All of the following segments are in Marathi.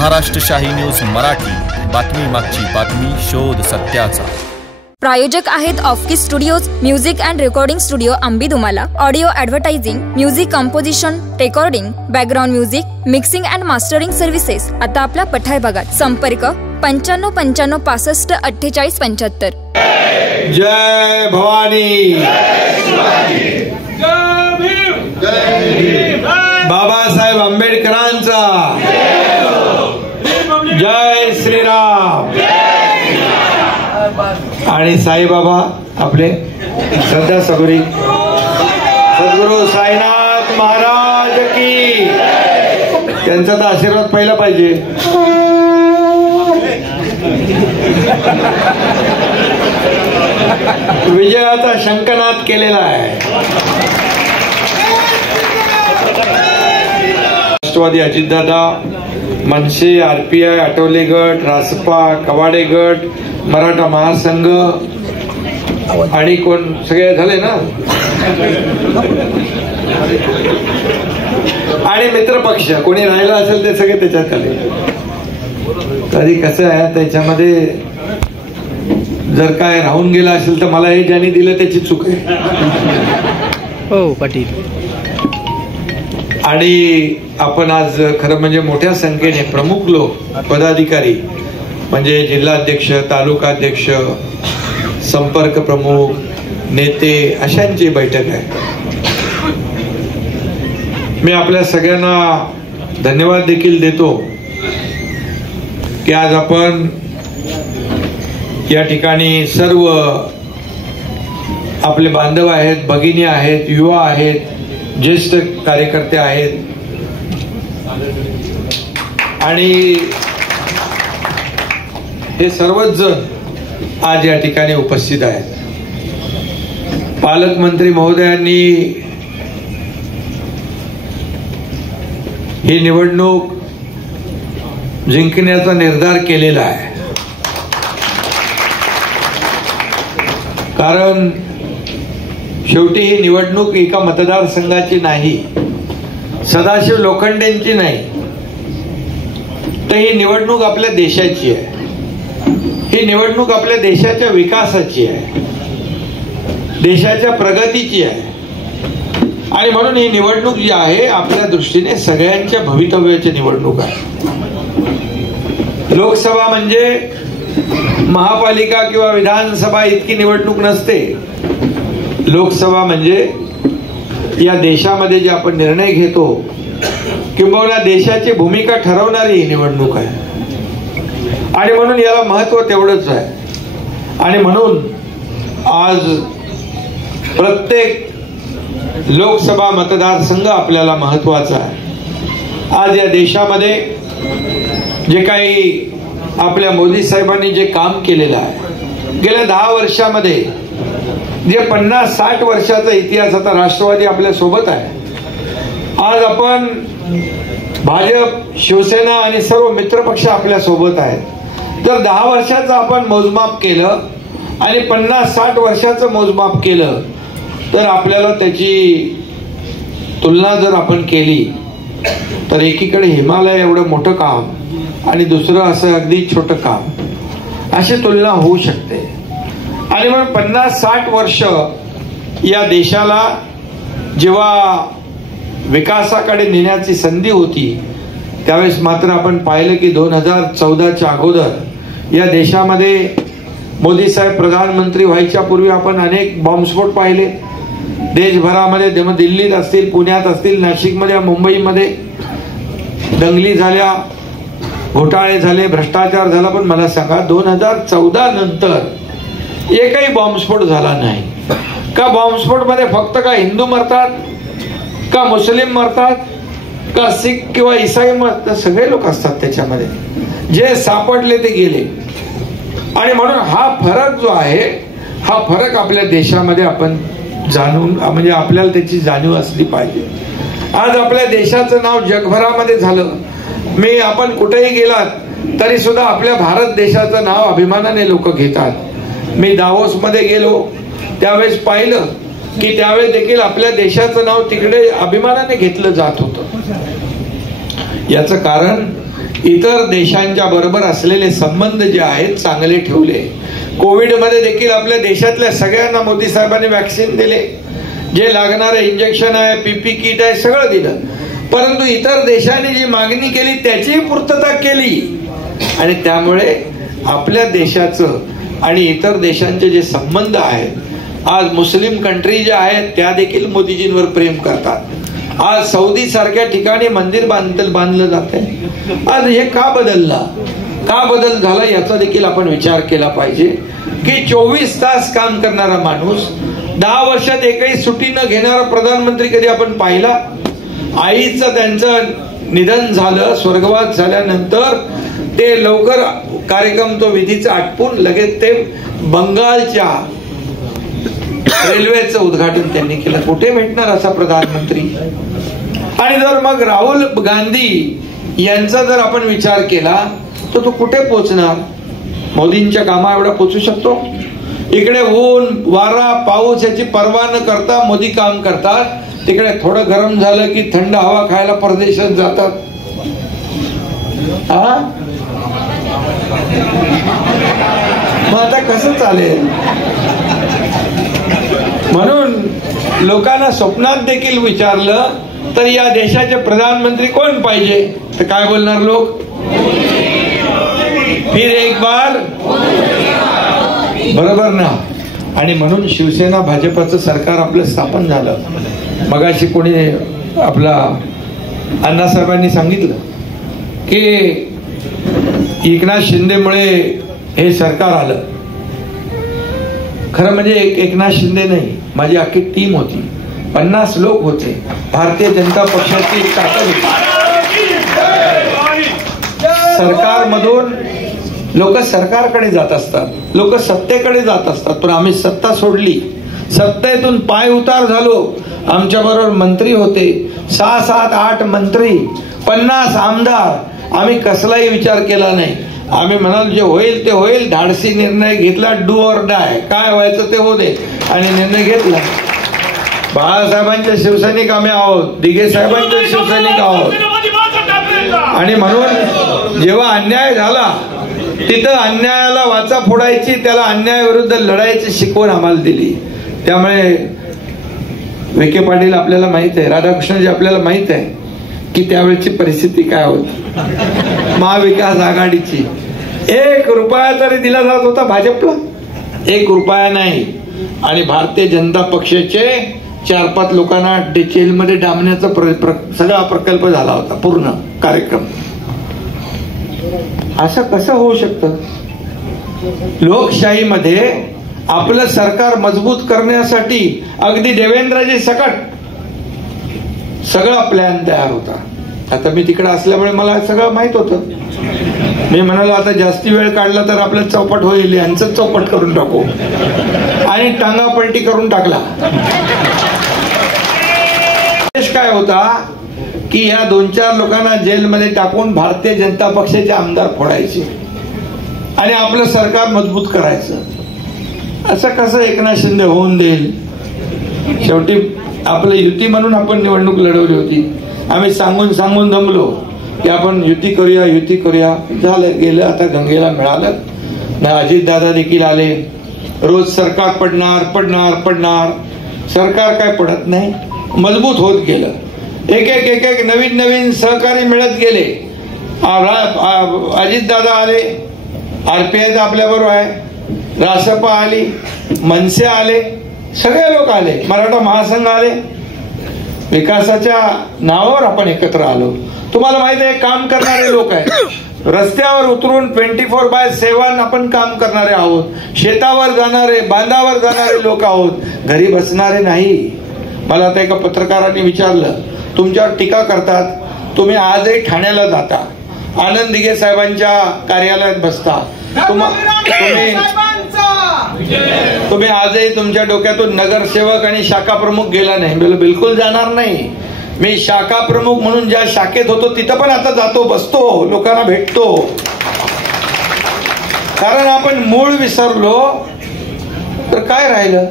महाराष्ट्र शाही न्यूज मराठी, बातमी मागची बातमी, शोध सत्याचा। प्रायोजक आहेत Offkey studios, music and recording studio Ambidumala, audio advertising, music composition, recording, background music, mixing and mastering services आता आपल्या पठार भागात। संपर्क 95 95 65 48 75। जय भवानी, बाबासाहेब आंबेडकरांचा जय श्रीराम। आणि साईबाबा आपले श्रद्धा सगुरी सद्गुरू साईनाथ महाराज की, त्यांचा तर आशीर्वाद पहिला पाहिजे। विजयाचा शंखनाद केलेला आहे। राष्ट्रवादी अजितदादा, मनसे, आरपीआय, आठवले गट, रासपा, कवाडे गट, मराठा महासंघ आणि कोण सगळे झाले ना, आणि मित्रपक्ष कोणी राहिला असेल ते सगळे त्याच्यात आले। तरी कसं आहे, त्याच्यामध्ये जर काय राहून गेला असेल तर मला हे ज्यांनी दिलं त्याची चूक आहे। हो पाटील। आणि आपण आज खरं म्हणजे मोठ्या संख्येने प्रमुख लोक, पदाधिकारी म्हणजे जिल्हाध्यक्ष, तालुकाध्यक्ष, संपर्क प्रमुख, नेते अशांची बैठक आहे। मी आपल्या सगळ्यांना धन्यवाद देखील देतो की आज आपण या ठिकाणी सर्व आपले बांधव आहेत, भगिनी आहेत, युवा आहेत, ज्येष्ठ कार्यकर्ते आहेत आणि हे सर्वच जण आज या ठिकाणी उपस्थित आहेत। पालकमंत्री महोदयांनी ही निवडणूक जिंकण्याचा निर्धार केलेला आहे, कारण शेवटी ही निवडणूक एका मतदारसंघाची नाही, सदाशिव लोखंडेंची नाही, तर ही निवडणूक आपल्या देशाची आहे। ही निवडणूक आपल्या देशाच्या विकासाची आहे, देशाच्या प्रगतीची आहे। आणि म्हणून ही निवडणूक जी आहे आपल्या दृष्टीने सगळ्यांच्या भवितव्याची निवडणूक आहे। लोकसभा म्हणजे महापालिका किंवा विधानसभा इतकी निवडणूक नसते। लोकसभा म्हणजे या देशामध्ये जे आपण निर्णय घेतो किंवा देशाची भूमिका ठरवणारी ही निवडणूक आहे। आणि म्हणून याला महत्व तेवढंच आहे। आणि म्हणून आज प्रत्येक लोकसभा मतदारसंघ आपल्याला महत्वाचा आहे। आज या देशामध्ये जे काही आपल्या मोदी साहेबांनी जे काम केलेलं आहे, गेल्या 10 वर्षामध्ये जे 50-60 वर्षाचा इतिहास, आता राष्ट्रवादी आपल्या सोबत आहे। आज आपण भाजप, शिवसेना आणि सर्व मित्रपक्ष आपल्या सोबत आहेत। जर 10 वर्षाचं आपण मोजमाप केलं आणि 50-60 वर्षाचं मोजमाप केलं तर आपल्याला त्याची तुलना जर आपण केली तर एकीकडे हिमालय एवढं मोठं काम आणि दुसरं असं अगदी छोटं काम, अशी तुलना होऊ शकते। आणि मग 50-60 वर्ष या देशाला जेव्हा विकासाकडे नेण्याची संधी होती, त्यावेळेस मात्र आपण पाहिलं की 2014च्या अगोदर या देशामध्ये मोदी साहेब प्रधानमंत्री व्हायच्या पूर्वी आपण अनेक बॉम्बस्फोट पाहिले देशभरामध्ये, दिल्लीत असतील, पुण्यात असतील, नाशिकमध्ये, मुंबईमध्ये दंगली झाल्या, घोटाळे झाले, भ्रष्टाचार झाला। पण मला सांगा 2014 नंतर एकही बॉम्बस्फोट झाला नाही का? बॉम्बस्फोट मध्ये फक्त का हिंदू मरतात, का मुस्लिम मरतात, का सिख किंवा ईसाई मरतात? सगळे लोक असतात त्याच्यामध्ये, जे सापडले ते गेले। आणि म्हणून हा फरक जो आहे, हा फरक आपल्या देशामध्ये आपण जाणून, म्हणजे आपल्याला त्याची जाणीव असली पाहिजे। आज आपल्या देशाचं नाव जगभरामध्ये झालं। आपण कुठेही गेलात तरी सुद्धा आपल्या भारत देशाचं नाव अभिमानाने लोक घेतात। मी दावोस मध्ये गेलो त्यावेळेस पाहिलं की त्यावेळेस देखील आपल्या देशाचं नाव तिकडे अभिमानाने घेतलं जात होतं। याचं कारण इतर देशांच्या बरोबर असलेले संबंध जे आहेत चांगले ठेवले. कोविडमध्ये देखील आपल्या देशातल्या सगळ्यांना मोदी साहेबांनी वॅक्सिन दिले, जे लागणारे इंजेक्शन आहे, पीपी किट आहे, सगळं दिलं. परंतु इतर देशांनी जी मागणी केली त्याचीही पूर्तता केली. आणि त्यामुळे आपल्या देशाचं आणि इतर देशांचे जे संबंध आहेत, आज मुस्लिम कंट्री ज्या आहेत त्या देखील मोदीजींवर प्रेम करतात. आज सौदी सारख्या ठिकाणी मंदिर बांधलं जाते. आज हे का बदल झाला याचा देखील आपण विचार केला पाहिजे की 24 तास काम करणारा माणूस, 10 वर्षात एकही सुट्टी न घेणारा प्रधानमंत्री कधी आपण पाहिला? आईचं त्यांचं निधन झालं, स्वर्गवास झाल्यानंतर ते लवकर कार्यक्रम तो विधीचा आटपून लगेच ते बंगालच्या रेल्वेचं उद्घाटन त्यांनी केलं. कुठे भेटणार असा प्रधानमंत्री? आणि जर मग राहुल गांधी यांचा जर आपण विचार केला तर तो कुठे पोहोचणार? मोदींच्या कामा एवढा पोहोचू शकतो? इकडे ऊन वारा पाऊस याची पर्वा न करता मोदी काम करतात. तिकडे थोडं गरम झालं की थंड हवा खायला परदेशात जातात. मग आता कसं चालेल? म्हणून लोकांना स्वप्नात देखील विचारलं तर या देशाचे प्रधानमंत्री कोण पाहिजे तर काय बोलणार लोक? फिर एक बार, बरोबर ना? आणि म्हणून शिवसेना भाजपचं सरकार आपलं स्थापन झालं. मगाशी कोणी आपला अण्णासाहेबांनी सांगितलं की एकनाथ शिंदेमुळे हे सरकार आलं. खरं म्हणजे एकनाथ शिंदे नाही, माझी अख्खी टीम होती, 50 लोक होते. भारतीय जनता पक्षाची ताकद होती. सरकारमधून लोक सरकारकडे जात असतात, लोक सत्तेकडे जात असतात, पण आम्ही सत्ता सोडली, सत्तेतून पाय उतार झालो. आमच्या बरोबर मंत्री होते, 6, 7, 8 मंत्री, 50 आमदार. आम्ही कसलाही विचार केला नाही. आम्ही म्हणाल जे होईल ते होईल, धाडसी निर्णय घेतला, डू ऑर डाय, काय व्हायचं ते होऊ दे, आणि निर्णय घेतला. बाळासाहेबांचे शिवसैनिक आम्ही आहोत, दिघे साहेबांचे शिवसैनिक आहोत. आणि म्हणून जेव्हा अन्याय झाला तिथं अन्यायाला वाचा फोडायची, त्याला अन्यायाविरुद्ध लढायची शिकवण आम्हाला दिली. त्यामुळे विखे पाटील आपल्याला माहित आहे, राधाकृष्णजी आपल्याला माहित आहे की त्यावेळेची परिस्थिती काय होती. महाविकास आघाडीची 1 रुपया तरी दिला जात होता भाजपला, 1 रुपया नाही. आणि भारतीय जनता पक्षाचे 4-5 लोकांना जेलमध्ये डांबण्याचा सगळा प्रकल्प झाला होता, पूर्ण कार्यक्रम. असं कसं होऊ शकतं? लोकशाहीमध्ये आपलं सरकार मजबूत करण्यासाठी अगदी देवेंद्रजी सकट सगळा प्लॅन तयार होता. आता मी तिकडे असल्यामुळे मला सगळं माहित होतं. मी म्हणालो आता जास्ती वेळ काढला तर आपलं चौपट होईल, यांचं चौपट करून टाकू, आणि टांगा पलटी करून टाकला. काय होता की या 2-4 लोकांना जेलमध्ये टाकून भारतीय जनता पक्षाचे आमदार फोडायचे आणि आपलं सरकार मजबूत करायचं. असं कसं एकनाथ शिंदे होऊन देईल? शेवटी आपलं युती म्हणून आपण निवडणूक लढवली होती. आम्ही सांगून दमलो की आपण युती करूया. झालं गेलं, आता गंगेला मिळालं ना. अजितदादा देखील आले, रोज सरकार पडणार. सरकार काय पडत नाही, मजबूत होत गेलं. एक नवीन सहकारी मिळत गेले. अजितदादा आले, RPI आपल्याबरोबर आहे, रासपा आली, मनसे आले, सगळे लोक आले, मराठा महासंघ आले. विकासाच्या नावावर आपण एकत्र आलो. तुम्हाला माहिती आहे काम करणारे लोक आहेत, रस्त्यावर उतरून 24/7 आपण काम करणारे आहोत. शेतावर जाणारे, बांधावर जाणारे लोक आहोत, घरी बसणारे नाही. मला आता एका पत्रकारांनी विचारलं, तुमच्यावर टीका करतात, तुम्ही आजही ठाण्याला जाता, आनंद दिघे साहेबांच्या कार्यालयात बसता, तुम्ही आजही तुमच्या डोक्यातून नगरसेवक आणि शाखा प्रमुख गेला नाही. बिलकुल जाणार नाही. मी शाखा प्रमुख म्हणून ज्या शाखेत होतो तिथं पण आता जातो, बसतो, लोकांना भेटतो. कारण आपण मूळ विसरलो तर काय राहिलं?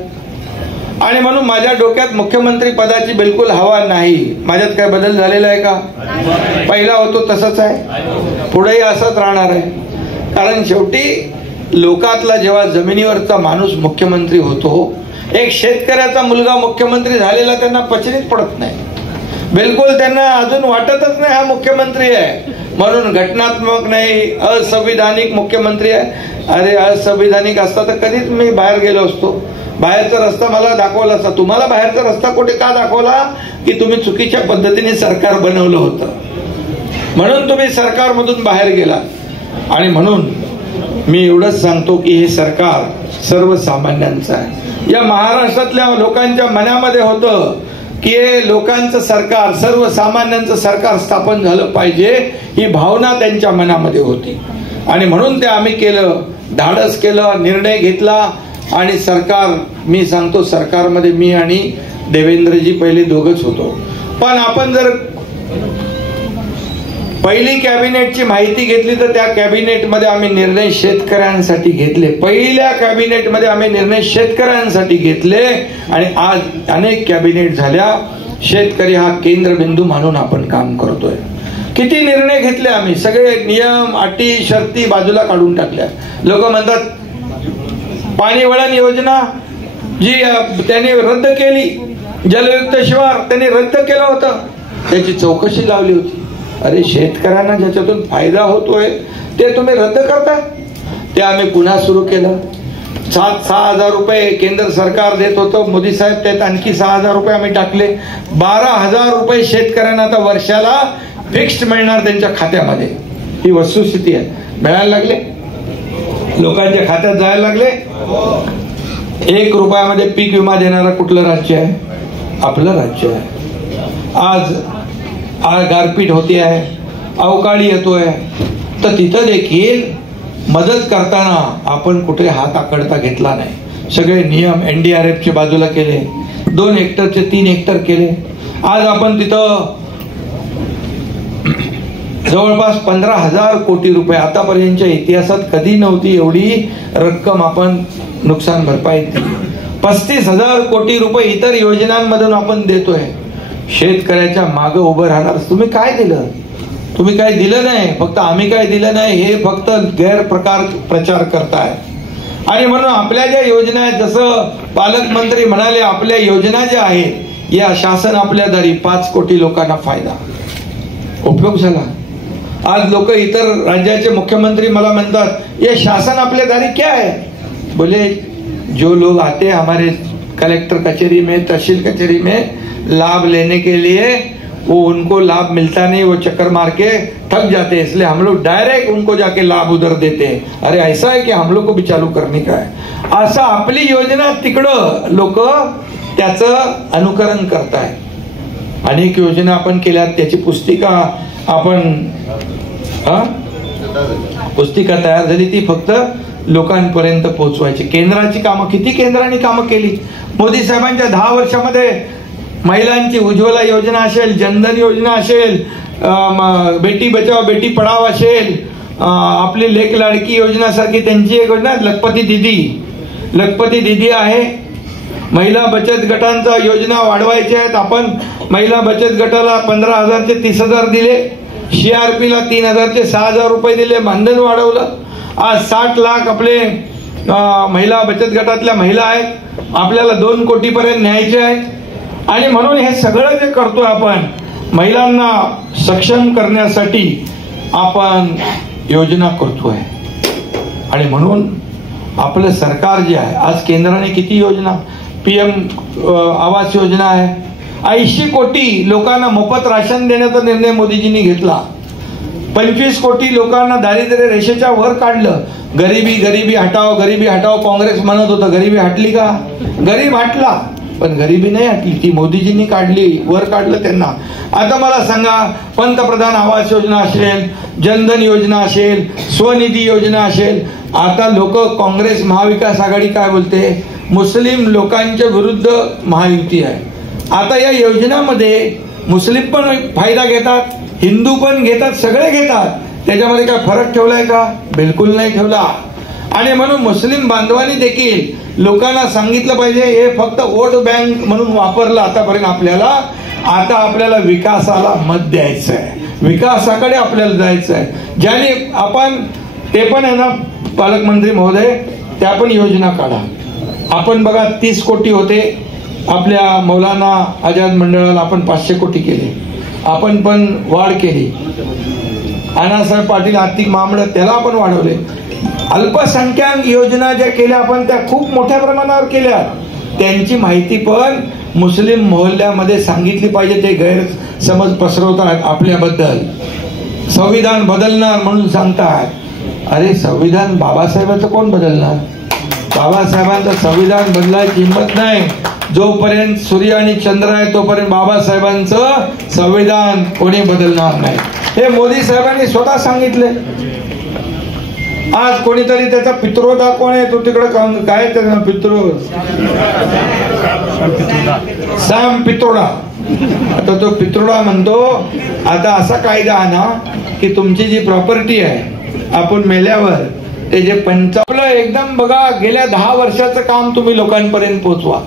आणि म्हणून माझ्या डोक्यात मुख्यमंत्री पदाची बिलकुल हवा नाही. माझ्यात काय बदल झालेला आहे का? पहिला होतो तसंच आहे. पुढेही असंच राहणार आहे. कारण शेवटी लोकातला जेव्हा जमिनीवरचा माणूस मुख्यमंत्री होतो, एक शेतकऱ्याचा मुलगा मुख्यमंत्री झालेला त्यांना पचनीत पडत नाही. बिलकुल त्यांना अजून वाटतच नाही हा मुख्यमंत्री आहे. म्हणून घटनात्मक नाही, असंविधानिक मुख्यमंत्री आहे. अरे असंविधानिक असता तर कधीच मी बाहेर गेलो असतो. बाहेरचा रस्ता मला दाखवला असता. तुम्हाला बाहेरचा रस्ता कुठे का दाखवला? की तुम्ही चुकीच्या पद्धतीने सरकार बनवलं होतं, म्हणून तुम्ही सरकारमधून बाहेर गेला. आणि म्हणून मी एवढंच सांगतो की हे सरकार सर्वसामान्यांचं आहे. या महाराष्ट्रातल्या लोकांच्या मनामध्ये होतं की हे लोकांचं सरकार, सर्वसामान्यांचं सरकार स्थापन झालं पाहिजे, ही भावना त्यांच्या मनामध्ये होती. आणि म्हणून ते आम्ही केलं, धाडस केलं, निर्णय घेतला. आणि सरकार, मी सांगतो सरकारमध्ये मी आणि देवेंद्रजी पहिले दोघच होतो. पण आपण जर पहिली कॅबिनेटची माहिती घेतली तर त्या कॅबिनेटमध्ये आम्ही निर्णय शेतकऱ्यांसाठी घेतले. पहिल्या कॅबिनेटमध्ये आम्ही निर्णय शेतकऱ्यांसाठी घेतले. आणि आज अनेक कॅबिनेट झाल्या. शेतकरी हा केंद्रबिंदू मानून आपण काम करतोय. किती निर्णय घेतले आम्ही, सगळे नियम, अटी, शर्ती बाजूला काढून टाकल्या. लोक म्हणतात पाणी वळण योजना जी त्यांनी रद्द केली, जलयुक्त शिवार त्यांनी रद्द केलं होतं, त्याची चौकशी लावली होती. अरे शेतकऱ्यांना ज्याच्यातून फायदा होतोय ते तुम्ही रद्द करताय. ते आम्ही पुन्हा सुरू केलं. 6,000 रुपये केंद्र सरकार देत होतं, मोदी साहेब त्यात आणखी 6,000 रुपये आम्ही टाकले. 12,000 रुपये शेतकऱ्यांना आता वर्षाला फिक्स्ड मिळणार त्यांच्या खात्यामध्ये. ही वस्तुस्थिती आहे. मिळायला लागले, लोकांच्या खात्यात जायला लागले. 1 रुपयामध्ये पीक विमा देणारं कुठलं राज्य आहे? आपलं राज्य आहे. आज गारपीट होते आहे, अवकाळी येतोय, तर तिथं देखील मदत करताना आपण कुठे हात आकडता घेतला नाही. सगळे नियम NDRF चे बाजूला केले, 2 हेक्टरचे 3 हेक्टर केले. आज आपण तिथं जवळपास 15,000 कोटी रुपये, आतापर्यंतच्या इतिहासात कधी नव्हती एवढी रक्कम आपण नुकसान भरपाई दिली. 35,000 कोटी रुपये इतर योजनांमधून आपण देतोय. शेतकऱ्याच्या मागे उभं राहणार. तुम्ही काय दिलं? तुम्ही काय दिलं नाही. फक्त आम्ही काय दिलं नाही हे फक्त प्रचार करताय. आणि म्हणून आपल्या ज्या योजना आहेत, जसं पालकमंत्री म्हणाले, आपल्या योजना ज्या आहेत या शासन आपल्या दारी 5 कोटी लोकांना फायदा, उपयोग झाला. आज लोक, इतर राज्याचे मुख्यमंत्री मला म्हणतात ये शासन आपल्या दारी क्या है? बोले जो लोग आते हमारे कलेक्टर कचहरी में, तहसील कचहरी में लाभ लेने के लिए, वो उनको लाभ मिलता नहीं, वो चक्कर मार के थक जाते हैं, इसलिए हम लोग डायरेक्ट उनको जाके लाभ उधर देते हैं. अरे ऐसा है कि हम लोग को भी चालू करने का है. असं आपली योजना तिकडं लोक त्याचं अनुकरण करताय. अनेक योजना आपण केल्या, त्याची पुस्तिका आपण पुस्तिका तयार झाली, ती फक्त लोकांपर्यंत पोहोचवायची. केंद्राची कामं, किती केंद्रांनी कामं केली. मोदी साहेबांच्या 10 वर्षामध्ये महिलांची उज्ज्वला योजना असेल, जनधन योजना असेल, बेटी बचाव बेटी पढाव असेल, आपली लेक लाडकी योजना सारखी त्यांची एक योजना लखपती दीदी आहे. महिला बचत गटांचा योजना वाढवायच्या आहेत. आपण महिला बचत गटाला 15,000 चे 30,000 दिले, CRP ला 3,000 चे 6,000 रुपये दिले, मानधन वाढवलं. आज 60 लाख आपले महिला बचत गटातल्या महिला आहेत. आपल्याला 2 कोटी पर्यंत न्यायचे आहेत. आणि म्हणून हे सगळं जे करतोय आपण, महिलांना सक्षम करण्यासाठी आपण योजना करतोय. आणि म्हणून आपलं सरकार जे आहे, आज केंद्राने किती योजना, PM आवास योजना आहे, 80 कोटी लोकांना मोफत राशन देण्याचा निर्णय मोदीजींनी घेतला. 25 कोटी लोकांना दारिद्र्य रेषेच्या वर काढलं. गरिबी हटाओ, गरिबी हटाओ काँग्रेस म्हणत होतं. गरिबी हटली का? गरीब हटला, पण गरिबी नाही हटली, ती मोदीजींनी काढली, वर काढलं त्यांना. आता मला सांगा, पंतप्रधान आवास योजना असेल, जनधन योजना असेल, स्वनिधी योजना असेल, आता लोक काँग्रेस महाविकास आघाडी काय बोलते? मुस्लिम लोकांच्या विरुद्ध महायुती आहे. आता या योजनांमध्ये मुस्लिम पण फायदा घेतात, हिंदू पण घेतात, सगळे घेतात. त्याच्यामध्ये काय फरक ठेवलाय का? बिलकुल नाही ठेवला. आणि म्हणून मुस्लिम बांधवांनी देखील लोकांना सांगितलं पाहिजे, हे फक्त वोट बँक म्हणून वापरलं आतापर्यंत आपल्याला. आता आपल्याला विकासाला मत द्यायचं आहे. विकासाकडे आपल्याला जायचं आहे. ज्याने आपण ते पण आहे ना पालकमंत्री महोदय, त्या पण योजना काढा. आपण बघा 30 कोटी होते आपल्या मौलाना आझाद मंडळाला, आपण 500 कोटी केले. आपण पण वाढ केली. अण्णासाहेब पाटील आर्थिक महामंडळ त्याला आपण वाढवले. अल्पसंख्याक योजना ज्या केल्या आपण त्या खूप मोठ्या प्रमाणावर केल्या. त्यांची माहिती पण मुस्लिम मोहल्ल्यामध्ये सांगितली पाहिजे. ते गैरसमज पसरवतात आपल्याबद्दल. संविधान बदलणार म्हणून सांगतात. अरे संविधान बाबासाहेबांचं कोण बदलणार? बाबासाहेबांचं संविधान बदलायची हिंमत नाही. जोपर्यंत सूर्य आणि चंद्र आहे तोपर्यंत बाबासाहेबांचं संविधान कोणी बदलणार नाही. हे मोदी साहेबांनी स्वतः सांगितले. आज कोणीतरी त्याचा पित्रोदा कोण आहे तो तिकडे काय त्याचा सॅम पित्रोडा. आता तो पित्रोडा म्हणतो आता असा कायदा आणा की तुमची जी प्रॉपर्टी आहे आपण मेल्यावर ते जे पंचावलं एकदम बघा गेल्या 10 वर्षाचं काम तुम्ही लोकांपर्यंत पोहोचवा.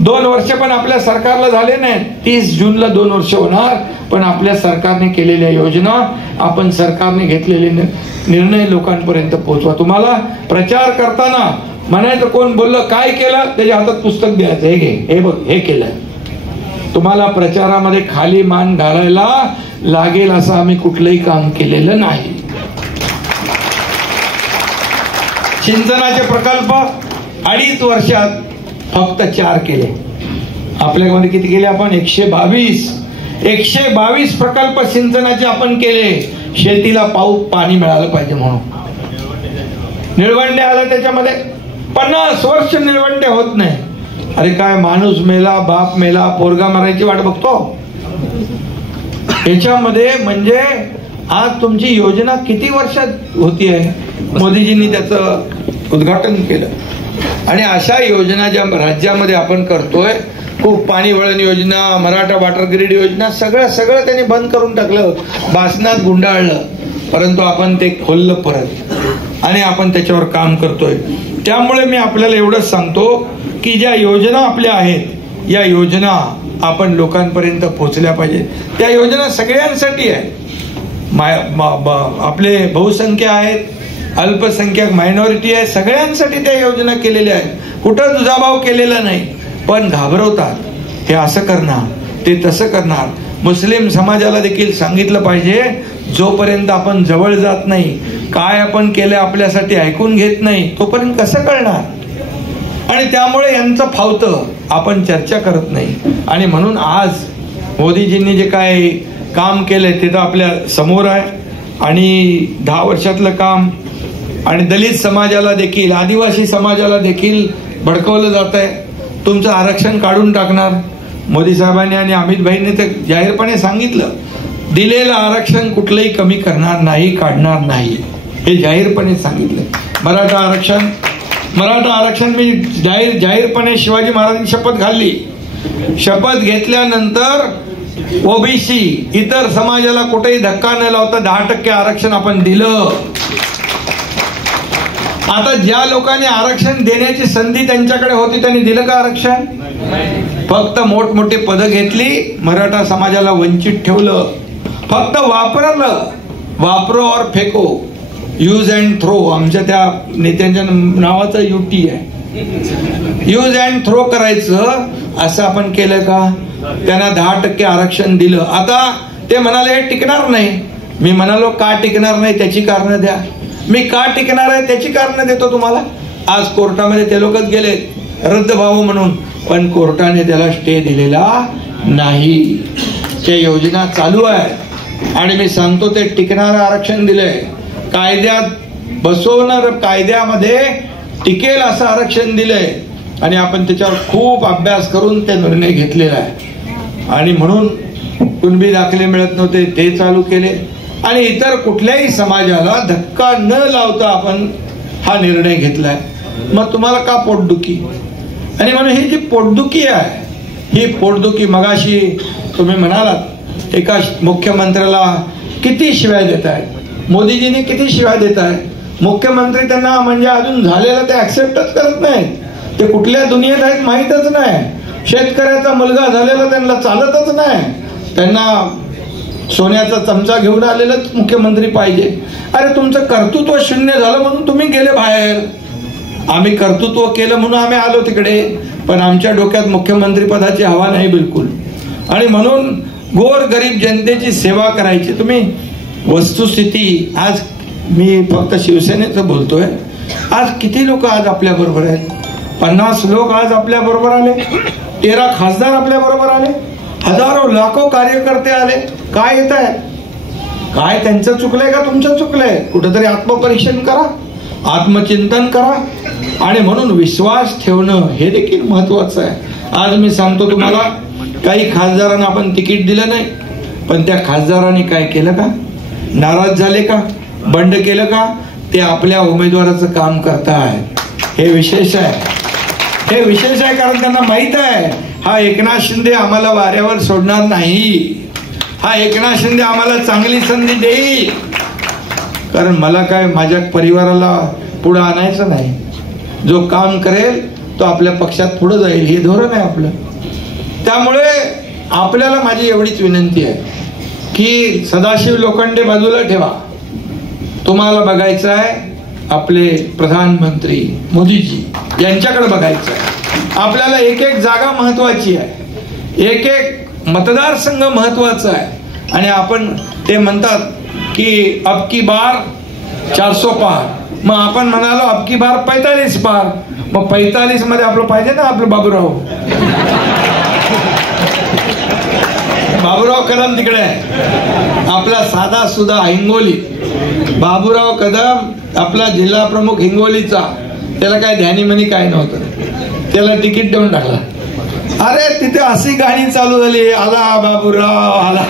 2 वर्ष पण आपल्या सरकारला झाले नाही. 30 जूनला 2 वर्ष होणार. पण आपल्या सरकारने केलेल्या योजना, आपण सरकारने घेतलेले निर्णय लोकांपर्यंत पोहोचवा. तुम्हाला प्रचार करताना म्हणायचं कोण बोललं काय केलं त्याच्या हातात पुस्तक द्यायचं, हे घे, हे बघ, हे केलं. तुम्हाला प्रचारामध्ये खाली मान घालायला लागेल असं आम्ही कुठलंही काम केलेलं नाही. सिंचनाचे प्रकल्प 2.5 वर्षात फक्त 4 केले. आपल्यामध्ये किती केले आपण? 122 प्रकल्प सिंचनाचे आपण केले. शेतीला पाणी मिळालं पाहिजे म्हणून. निळवंडे आलं त्याच्यामध्ये 50 वर्ष निळवंडे होत नाही. अरे काय माणूस मेला, बाप मेला, पोरगा मरायची वाट बघतो याच्यामध्ये. म्हणजे आज तुमची योजना किती वर्षात होतीये? मोदीजींनी त्याचं उद्घाटन केलं. आणि अशा योजना ज्या राज्यामध्ये आपण करतोय, खूप पाणी वळण योजना, मराठा वॉटर ग्रीड योजना, सगळं त्यांनी बंद करून टाकलं, भाषणात गुंडाळलं. परंतु आपण ते खोललं परत आणि आपण त्याच्यावर काम करतोय. त्यामुळे मी आपल्याला एवढंच सांगतो की ज्या योजना आपल्या आहेत या योजना आपण लोकांपर्यंत पोहोचल्या पाहिजे. त्या योजना सगळ्यांसाठी आहे. आपले बहुसंख्य आहेत, अल्पसंख्याक मायनॉरिटी आहे, सगळ्यांसाठी त्या योजना केलेल्या आहेत. कुठं दुजाभाव केलेला नाही. पण घाबरवतात, हे असं करणार, ते तसं करणार. मुस्लिम समाजाला देखील सांगितलं पाहिजे, जोपर्यंत आपण जवळ जात नाही, काय आपण केलं आपल्यासाठी ऐकून घेत नाही, तोपर्यंत कसं कळणार? आणि त्यामुळे यांचं फावतं, आपण चर्चा करत नाही. आणि म्हणून आज मोदीजींनी जे काय काम केलंय ते तर आपल्या समोर आहे. आणि 10 वर्षातलं काम. आणि दलित समाजाला देखील, आदिवासी समाजाला देखील भडकवलं जात आहे. तुमचं आरक्षण काढून टाकणार. मोदी साहेबांनी आणि अमित भाईंनी ते जाहीरपणे सांगितलं, दिलेलं आरक्षण कुठलंही कमी करणार नाही, काढणार नाही, हे जाहीरपणे सांगितलं. मराठा आरक्षण मी जाहीरपणे शिवाजी महाराजांनी शपथ घातली. शपथ घेतल्यानंतर ओबीसी इतर समाजाला कुठेही धक्का न लावता 10% आरक्षण आपण दिलं. आता ज्या लोकांनी आरक्षण देण्याची संधी त्यांच्याकडे होती त्यांनी दिलं का आरक्षण? फक्त मोठमोठी पदं घेतली, मराठा समाजाला वंचित ठेवलं. फक्त वापरलं, वापरो और फेको, यूज अँड थ्रो. आमच्या त्या नेत्यांच्या नावाचं युटी आहे. यूज अँड थ्रो करायचं असं आपण केलं का? त्यांना 10% आरक्षण दिलं. आता ते म्हणाले हे टिकणार नाही. मी म्हणालो का टिकणार नाही त्याची कारणं द्या. मी का टिकणार आहे त्याची कारणं देतो तुम्हाला. आज कोर्टामध्ये ते लोकच गेले रद्द व्हावं म्हणून, पण कोर्टाने त्याला स्टे दिलेला नाही. ते योजना चालू आहे आणि मी सांगतो ते टिकणारं आरक्षण दिलंय. कायद्यात बसवणार, कायद्यामध्ये टिकेल असं आरक्षण दिलंय. आणि आपण त्याच्यावर खूप अभ्यास करून ते निर्णय घेतलेला आहे. आणि म्हणून कुणबी दाखले मिळत नव्हते ते चालू केले. आणि इतर कुठल्याही समाजाला धक्का न लावता आपण हा निर्णय घेतलाय. मग तुम्हाला का पोटदुखी? आणि म्हणून ही जी पोटदुखी आहे, ही पोटदुखी मगाशी तुम्ही म्हणालात एका मुख्यमंत्र्याला किती शिवाय देत आहेत, मोदीजींनी किती शिवाय देत आहेत. मुख्यमंत्री त्यांना म्हणजे अजून झालेलं ते ऍक्सेप्टच करत नाहीत. ते कुठल्या दुनियेत आहेत माहीतच नाही. शेतकऱ्याचा मुलगा झालेला त्यांना चालतच नाही. त्यांना सोन्याचा चमचा घेऊन आलेलंच मुख्यमंत्री पाहिजे. अरे तुमचं कर्तृत्व शून्य झालं म्हणून तुम्ही गेले बाहेर. आम्ही कर्तृत्व केलं म्हणून आम्ही आलो तिकडे, पण आमच्या डोक्यात मुख्यमंत्री पदाची हवा नाही बिलकुल. आणि म्हणून गोर गरीब जनतेची सेवा करायची. तुम्ही वस्तुस्थिती, आज मी फक्त शिवसेनेचं बोलतोय, आज किती लोक आज आपल्या बरोबर आहेत? 50 लोक आज आपल्या बरोबर आले, 13 खासदार आपल्या बरोबर आले, हजारो लाखो कार्यकर्ते आले. काय येत आहे? काय त्यांचं चुकलंय का तुमचं चुकलंय? कुठेतरी आत्मपरीक्षण करा, आत्मचिंतन करा. आणि म्हणून विश्वास ठेवणं हे देखील महत्वाचं आहे. आज मी सांगतो तुम्हाला, काही खासदारांना आपण तिकीट दिलं नाही, पण त्या खासदारांनी काय केलं का? नाराज झाले का? बंड केलं का? ते आपल्या उमेदवाराचं काम करतायत. हे विशेष आहे, हे विशेष आहे. कारण त्यांना माहित आहे हा एकनाथ शिंदे आम्हाला वाऱ्यावर सोडणार नाही, हा एकनाथ शिंदे आम्हाला चांगली संधी देईल. कारण मला काय माझ्या परिवाराला पुढे आणायचं नाही. जो काम करेल तो आपल्या पक्षात पुढे जाईल, हे धोरण आहे आपलं. त्यामुळे आपल्याला माझी एवढीच विनंती आहे की सदाशिव लोखंडे बाजूला ठेवा. तुम्हाला बघायचं आहे आपले प्रधानमंत्री मोदीजी यांच्याकडे बघायचं आहे. आपल्याला एक एक जागा महत्वाची आहे, एक एक मतदारसंघ महत्वाचा आहे. आणि आपण ते म्हणतात की अब की बार 400 पार, मग आपण म्हणालो अब की बार 45 पार. मग 45 मध्ये आपलं पाहिजे ना आपलं बाबूराव कदम तिकडे आहे, आपला साधा सुधा हिंगोली. बाबूराव कदम आपला जिल्हा प्रमुख हिंगोलीचा, त्याला काय ध्यानीमनी काय नव्हतं, त्याला तिकीट देऊन टाकला. अरे तिथे अशी गाणी चालू झाली, आला बाबूराव आला,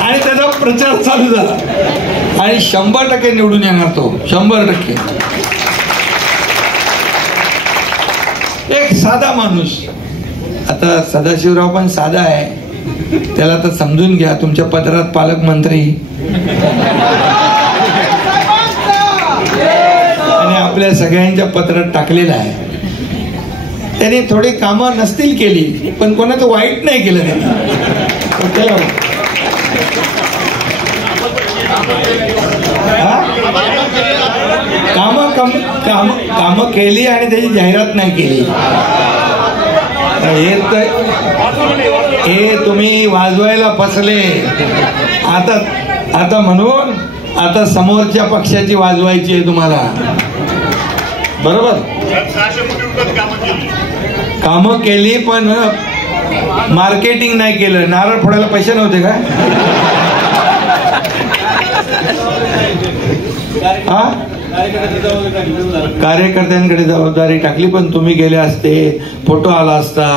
आणि त्याचा प्रचार चालू झाला. आणि 100% निवडून येणार तो, 100%. एक साधा माणूस. आता सदाशिवराव पण साधा आहे, त्याला तर समजून घ्या. तुमच्या पत्रात पालकमंत्री आणि आपल्या सगळ्यांच्या पत्रात टाकलेलं आहे. त्यांनी थोडी कामं नसतील केली, पण कोणाचं वाईट नाही केलं त्यांनी. कामं केली आणि त्याची जाहिरात नाही केली. हे तुम्ही वाजवायला फसले. आता म्हणून आता समोरच्या पक्षाची वाजवायची आहे तुम्हाला, बरोबर? कामं केली पण मार्केटिंग नाही केलं. नारळ फोडायला पैसे नव्हते का? कार्यकर्त्यांकडे जबाबदारी टाकली, पण तुम्ही गेले असते, फोटो आला असता,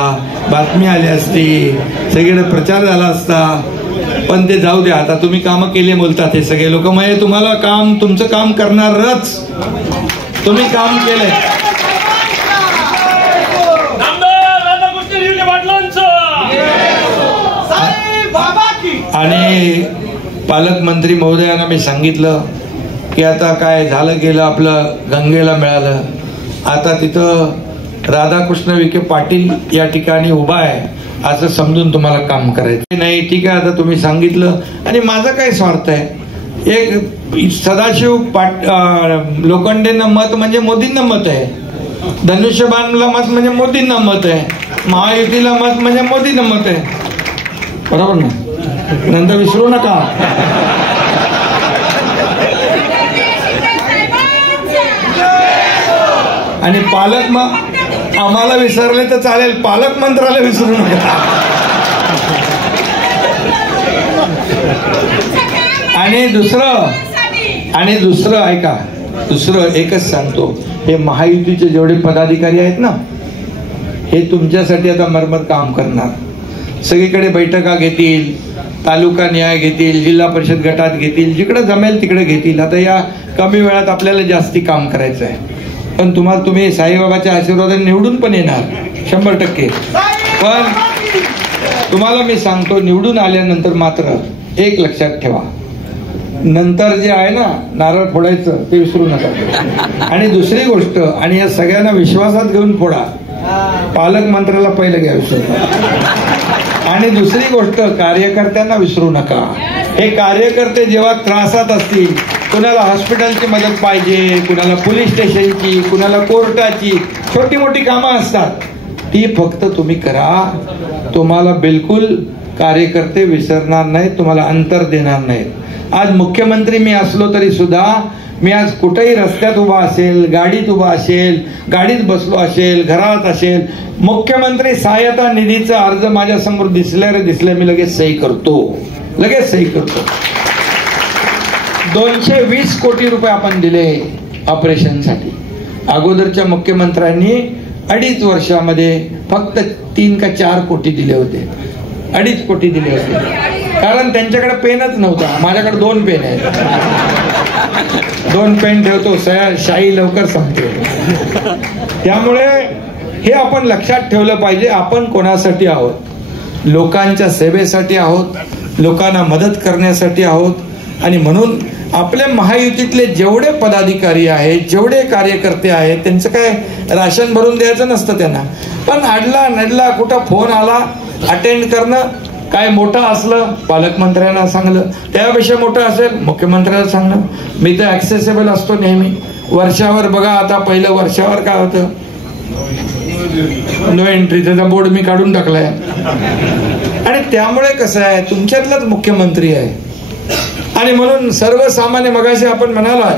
बातमी आली असती, सगळीकडे प्रचार झाला असता. पण ते जाऊ द्या. आता तुम्ही कामं केली बोलतात हे सगळे लोक. मग तुम्हाला काम, तुमचं काम करणारच. तुम्ही काम केलंय. आणि पालकमंत्री महोदयांना मी सांगितलं की आता काय झालं गेलं, आपलं गंगेला मिळालं. आता तिथं राधाकृष्ण विखे पाटील या ठिकाणी उभा आहे असं समजून तुम्हाला काम करायचं नाही. ठीक आहे, आता तुम्ही सांगितलं. आणि माझा काय स्वार्थ आहे? एक सदाशिव लोखंडेंना मत म्हणजे मोदींना मत आहे, धनुष्यबाणला मत म्हणजे मोदींना मत आहे, महायुतीला मत म्हणजे मोदींना मत आहे, बरोबर ना? नंतर विसरू नका. आणि पालक आम्हाला विसरले तर चालेल, पालकमंत्र्याला विसरू नका. आणि दुसरं ऐका, दुसरं एकच सांगतो. हे महायुतीचे जेवढे पदाधिकारी आहेत ना, हे तुमच्यासाठी आता मरमर काम करणार. सगळीकडे बैठका घेतील, तालुका न्याय घेतील, जिल्हा परिषद गटात घेतील, जिकडे जमेल तिकडे घेतील. आता या कमी वेळात आपल्याला जास्ती काम करायचं आहे. पण तुम्ही साईबाबाच्या आशीर्वादाने निवडून पण येणार 100%. पण तुम्हाला मी सांगतो, निवडून आल्यानंतर मात्र एक लक्षात ठेवा, नंतर जे आहे ना नारळ फोडायचं ते विसरू नका. आणि दुसरी गोष्ट, आणि या सगळ्यांना विश्वासात घेऊन फोडा, पालकमंत्र्याला पहिलं घ्या विसरू. आणि दुसरी गोष्ट, कार्यकर्त्यांना विसरू नका. हे कार्यकर्ते जेव्हा त्रासात असतील, कुणाला हॉस्पिटलची मदत पाहिजे, कुणाला पोलीस स्टेशनची, कुणाला कोर्टाची छोटी मोठी कामं असतात, ती फक्त तुम्ही करा. तुम्हाला बिलकुल कार्यकर्ते विसरणार नाहीत, तुम्हाला अंतर देणार नाहीत. आज मुख्यमंत्री मी असलो तरी सुद्धा मी आज कुठेही रस्त्यात उभा असेल, गाडीत उभा असेल, गाडीत बसलो असेल, घरात असेल, मुख्यमंत्री सहायता निधीचा अर्ज माझ्या समोर दिसले मी लगेच सही करतो. 220 कोटी रुपये आपण दिले ऑपरेशनसाठी. अगोदरच्या मुख्यमंत्र्यांनी 2.5 वर्षामध्ये फक्त 3 का 4 कोटी दिले होते. 2.5 कोटी दिले होते कारण त्यांच्याकडे पेनच नव्हता. माझ्याकडे 2 पेन आहेत, 2 पेन ठेवतो, शाई लवकर संपते. त्यामुळे हे आपण लक्षात ठेवलं पाहिजे. आपण कोणासाठी आहोत? लोकांच्या सेवेसाठी आहोत, लोकांना मदत करण्यासाठी आहोत. आणि म्हणून आपल्या महायुतीतले जेवढे पदाधिकारी आहेत, जेवढे कार्यकर्ते आहेत, त्यांचं काय राशन भरून द्यायचं नसतं त्यांना, पण अडला नडला कुठं फोन आला अटेंड करणं. काय मोठं असलं पालकमंत्र्यांना सांगलं, त्यापेक्षा मोठं असेल मुख्यमंत्र्याला सांगणं. मी तर ऍक्सेसेबल असतो नेहमी. वर्षावर बघा, आता पहिलं वर्षावर काय होतं, नो एंट्री, त्याचा बोर्ड मी काढून टाकलाय. आणि त्यामुळे कसं आहे, तुमच्यातलाच मुख्यमंत्री आहे. आणि म्हणून सर्वसामान्य, मगाशी आपण म्हणाला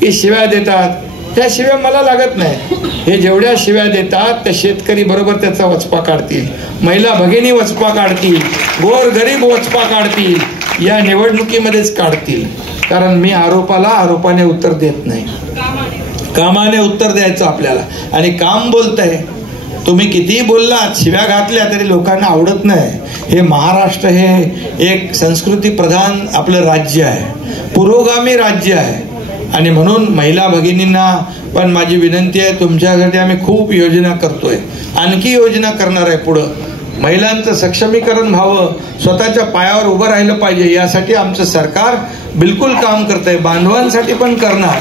की शिव्या देतात, त्या शिव्या मला लागत नाही. हे जेवढ्या शिव्या देतात त्या शेतकरी बरोबर त्याचा वचपा काढतील, महिला भगिनी वचपा काढतील, गोर गरीब वचपा काढतील, या निवडणुकीमध्येच काढतील. कारण मी आरोपाने उत्तर देत नाही, कामाने उत्तर द्यायचं आपल्याला. आणि काम बोलतंय, तुम्ही कितीही बोललात, शिव्या घातल्या तरी लोकांना आवडत नाही. हे महाराष्ट्र हे एक संस्कृती प्रधान आपलं राज्य आहे, पुरोगामी राज्य आहे. आणि म्हणून महिला भगिनींना पण माझी विनंती आहे, तुमच्यासाठी आम्ही खूप योजना करतोय, आणखी योजना करणार आहे पुढं. महिलांचं सक्षमीकरण व्हावं, स्वतःच्या पायावर उभं राहिलं पाहिजे, यासाठी आमचं सरकार बिलकुल काम करतंय. बांधवांसाठी पण करणार,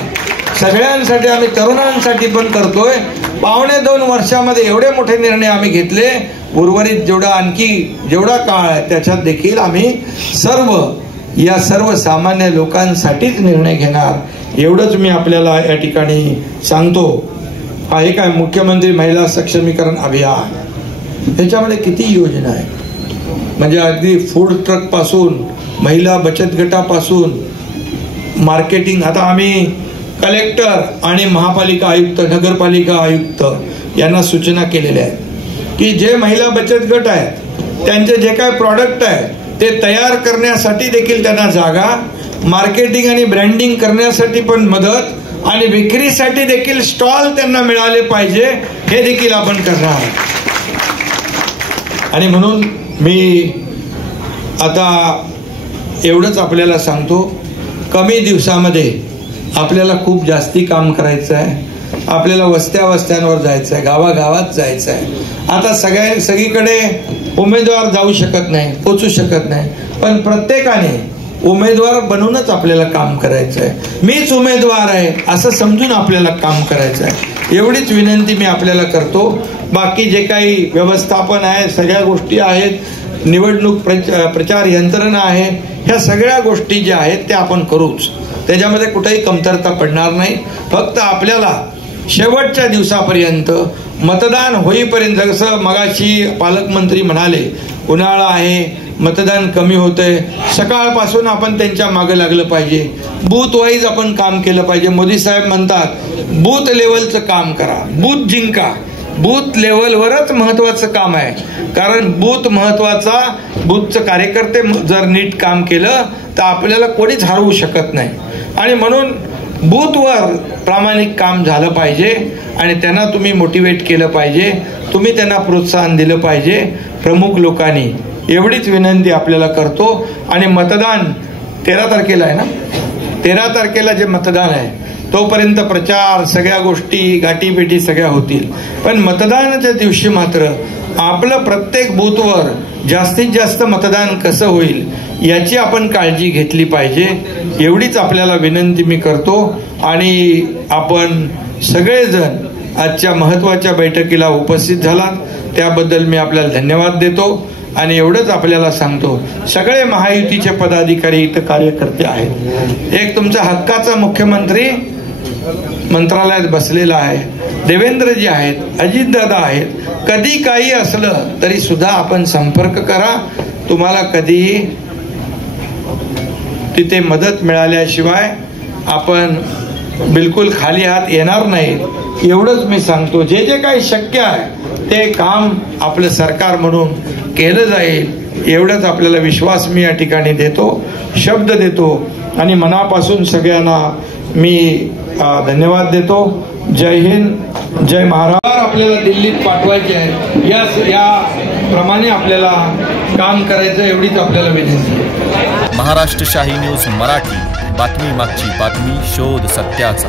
सगळ्यांसाठी, आम्ही तरुणांसाठी पण करतोय. 1.5-2 वर्षामध्ये एवढे मोठे निर्णय आम्ही घेतले. उर्वरित जेवढा काळ आहे त्याच्यात देखील आम्ही सर्वसामान्य लोकांसाठीच निर्णय घेणार. एवढंच मी आपल्याला या ठिकाणी सांगतो. हे काय मुख्यमंत्री महिला सक्षमीकरण अभियान, ह्याच्यामध्ये किती योजना आहे. म्हणजे अगदी फूड ट्रक पासून, महिला बचत गटापासून, मार्केटिंग. आता आम्ही कलेक्टर आणि महापालिका आयुक्त, नगरपालिका आयुक्त यांना सूचना केलेल्या आहेत की जे महिला बचत गट आहेत त्यांचे जे काय प्रॉडक्ट आहे ते तयार करण्यासाठी देखील त्यांना जागा, मार्केटिंग आणि ब्रँडिंग करण्यासाठी पण मदत, आणि विक्रीसाठी देखील स्टॉल त्यांना मिळाले पाहिजे, हे देखील आपण करणार. आणि म्हणून मी आता एवढंच आपल्याला सांगतो, कमी दिवसामध्ये आपल्याला खूप जास्ती काम करायचं आहे. आपल्याला वस्त्यांवर जायचं आहे, गावागावात जायचं आहे. आता सगळीकडे उमेदवार जाऊ शकत नाही, पोचू शकत नाही, पण प्रत्येकाने उमेदवार बनूनच आपल्याला काम करायचं आहे. मीच उमेदवार आहे असं समजून आपल्याला काम करायचं आहे. एवढीच विनंती मी आपल्याला करतो. बाकी जे काही व्यवस्थापन आहे, सगळ्या गोष्टी आहेत, निवडणूक प्रचार यंत्रणा आहे, ह्या सगळ्या गोष्टी ज्या आहेत त्या आपण करूच. त्याच्यामध्ये कुठेही कमतरता पडणार नाही. फक्त आपल्याला शेवटच्या दिवसापर्यंत, मतदान होईपर्यंत, जसं मगाशी पालकमंत्री म्हणाले उन्हाळा आहे, मतदान कमी होतंय, सकाळपासून आपण त्यांच्या मागे लागलं पाहिजे. बूथ वाईज आपण काम केलं पाहिजे. मोदी साहेब म्हणतात बूथ लेवलचं काम करा, बूथ जिंका. बूथ लेवलवरच महत्वाचं काम आहे, कारण बूथ महत्वाचा. बूथचं कार्यकर्ते जर नीट काम केलं तर आपल्याला कोणीच हरवू शकत नाही. आणि म्हणून बूथवर प्रामाणिक काम झालं पाहिजे आणि त्यांना तुम्ही मोटिवेट केलं पाहिजे, तुम्ही त्यांना प्रोत्साहन दिलं पाहिजे प्रमुख लोकांनी. एवढीच विनंती आपल्याला करतो. आणि मतदान 13 तारखेला आहे ना, 13 तारखेला जे मतदान आहे तोपर्यंत प्रचार, सगळ्या गोष्टी, गाठीभेटी सगळ्या होतील. पण मतदानाच्या दिवशी मात्र आपलं प्रत्येक बूथवर जास्तीत जास्त मतदान कसं होईल याची आपण काळजी घेतली पाहिजे. एवढीच आपल्याला विनंती मी करतो. आणि आपण सगळेजण आजच्या महत्त्वाच्या बैठकीला उपस्थित झालात त्याबद्दल मी आपल्याला धन्यवाद देतो आणि एवढंच आपल्याला सांगतो, सगळे महायुतीचे पदाधिकारी इथं कार्यकर्ते आहेत. एक तुमचा हक्काचा मुख्यमंत्री मंत्रालयात बसलेला आहे, देवेंद्रजी आहेत, अजितदादा आहेत. कधी काही असलं तरी सुद्धा आपण संपर्क करा. तुम्हाला कधीही तिथे मदत मिळाल्याशिवाय आपण बिलकुल खाली हात येणार नाही, एवढंच मी सांगतो. जे जे काही शक्य आहे ते काम आपलं सरकार म्हणून केलं जाईल एवढंच आपल्याला विश्वास मी या ठिकाणी देतो, शब्द देतो आणि मनापासून सगळ्यांना मी धन्यवाद देतो. जय हिंद, जय महाराष्ट्र. आपल्याला दिल्लीत पाठवायचे आहे, या प्रमाणे आपल्याला काम करायचं एवढीच आपल्याला विनंती. महाराष्ट्र शाही न्यूज मराठी, बातमी मागची बातमी, शोध सत्याचा.